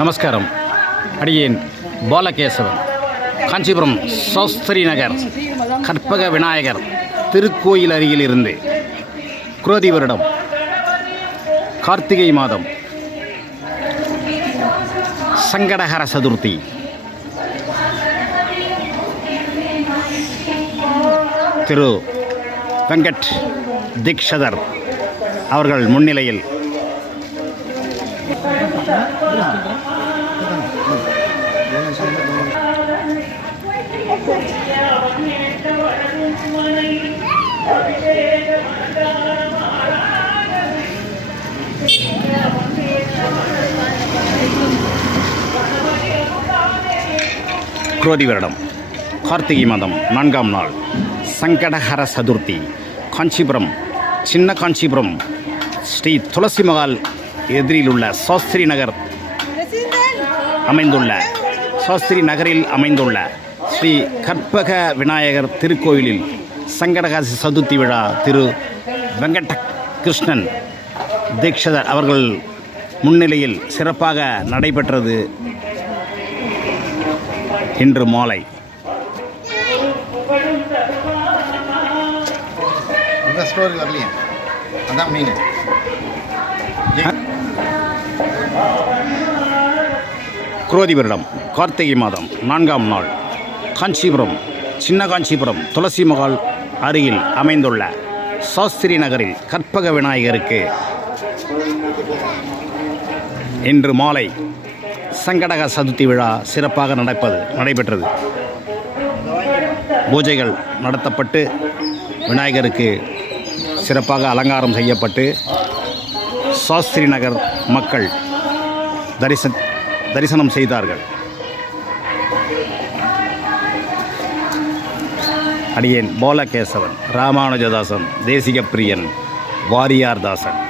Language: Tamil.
நமஸ்காரம். அடியேன் பாலகேசவன். காஞ்சிபுரம் சாஸ்திரி நகர் கற்பக விநாயகர் திருக்கோயில் அருகில் இருந்து குரோதி வருடம் கார்த்திகை மாதம் சங்கடஹர சதுர்த்தி திரு வெங்கட் தீக்ஷதர் அவர்கள் முன்னிலையில் குரோதி வருடம் கார்த்திகை மாதம் 4ஆம் நாள் சங்கடஹர சதுர்த்தி காஞ்சிபுரம் சின்ன காஞ்சிபுரம் ஸ்ரீ துளசி மகால் எதிரில் உள்ள சாஸ்திரி நகரில் அமைந்துள்ள ஸ்ரீ கற்பக விநாயகர் திருக்கோயிலில் சங்கடஹர சதுர்த்தி விழா திரு வெங்கட கிருஷ்ணன் தீக்ஷதர் அவர்கள் முன்னிலையில் சிறப்பாக நடைபெற்றது. இன்று மாலை குரோதி வருடம் கார்த்திகை மாதம் 4ஆம் நாள் காஞ்சிபுரம் சின்ன காஞ்சிபுரம் துளசி மகால் அருகில் அமைந்துள்ள சாஸ்திரி நகரில் கற்பக விநாயகருக்கு இன்று மாலை சங்கடஹர சதுர்த்தி விழா சிறப்பாக நடைபெற்றது. பூஜைகள் நடத்தப்பட்டு விநாயகருக்கு சிறப்பாக அலங்காரம் செய்யப்பட்டு சாஸ்திரி நகர் மக்கள் தரிசனம் செய்தார்கள். அடியேன் பாலகேசவன், ராமானுஜதாசன், தேசிக பிரியன், வாரியார் தாசன்.